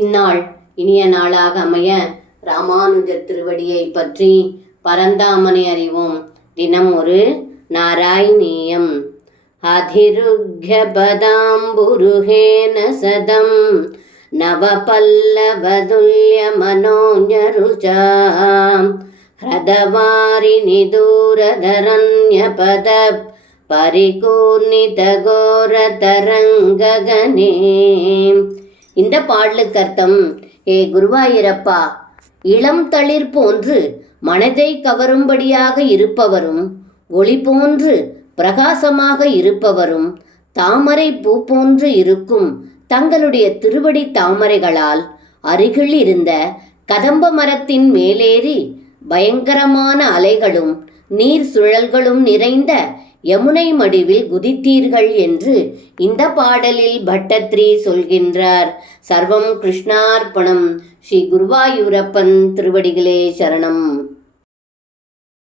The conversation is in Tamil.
இந்நாள் இனிய நாளாக அமைய ராமானுஜர் திருவடியை பற்றி பரந்தாமனை அறிவோம். தினம் ஒரு நாராயணீயம். அதிருக்ய பதாம்புருஹேன சதம் நவபல்லவதுல்ய மனோஞருச்சா ஹ்ரதவாரிணி தூரதரண்ய பத பரிகூர்ணித கோர தரங்ககனே. இந்த பாடலுக்கு அர்த்தம்: ஏ குருவாயூரப்பா, இளம் தளிர் போன்று மனதை கவரும்படியாக இருப்பவரும், ஒளி போன்று பிரகாசமாக இருப்பவரும், தாமரை பூ போன்று இருக்கும் தங்களுடைய திருவடி தாமரைகளால் அருகில் இருந்த கதம்ப மரத்தின் மேலேறி பயங்கரமான அலைகளும் நீர் சுழல்களும் நிறைந்த யமுனை மடிவில் குதித்தீர்கள் என்று இந்த பாடலில் பட்டத்ரி சொல்கின்றார். சர்வம் கிருஷ்ணார்ப்பணம். ஸ்ரீ குருவாயூரப்பன் திருவடிகளே சரணம்.